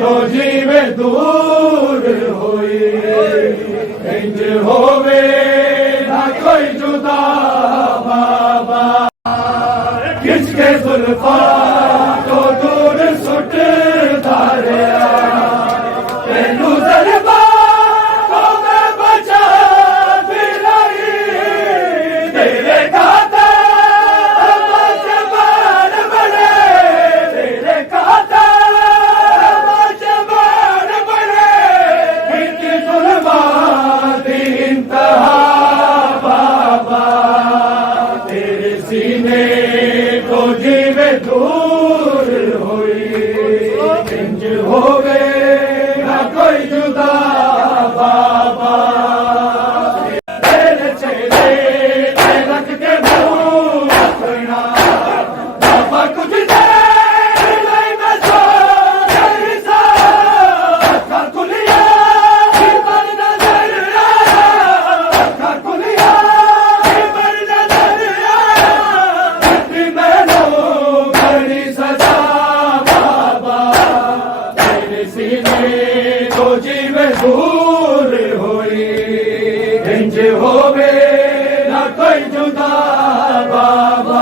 तो जीवे दूर होई इंज होवे ना कोई जुदा बाबा किसके जुल्फा तो दूर सुट धारिया तेनू जलवा को मैं बचा दिलाई तेरे खाता जबान बने तेरे खाता जबान बने कितनी जुल्मा दी इंतहा बाबा तेरे सीने को जीवे दूर हुई इंज होवे ना कोई जुदा बाबा तेरे चेहरे पे रख के मुंह अपना बाबा कुछ दे नहीं मैं सो तेरी साथ कर कुलिया पर नजर आया कर कुलिया पर नजर आया मैनू बड़ी सजा बाबा तेरे सीने को जीवे दूर होई इंज होवे ना कोई जुदा बाबा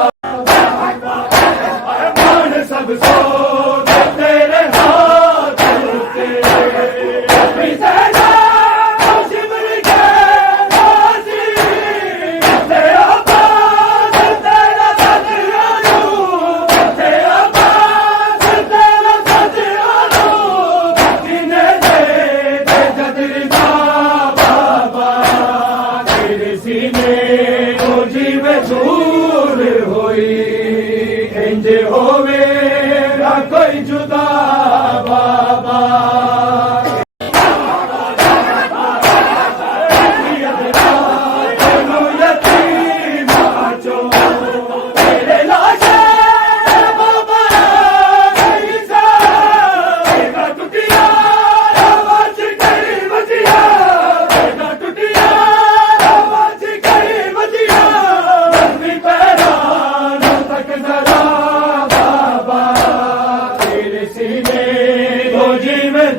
मान सब सो तेरे हाथ से पिसेगा शिवर के फांसी तेरा पास तेरा सजनू तेरा पास तेरा सजनू जिन्हें दे जदरिदा बाबा तेरे सीने को जीवे दूर होई इंज होवे ना कोई जुदा बाबा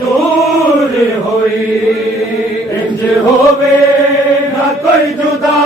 दूर होई इंज होवे ना कोई जुदा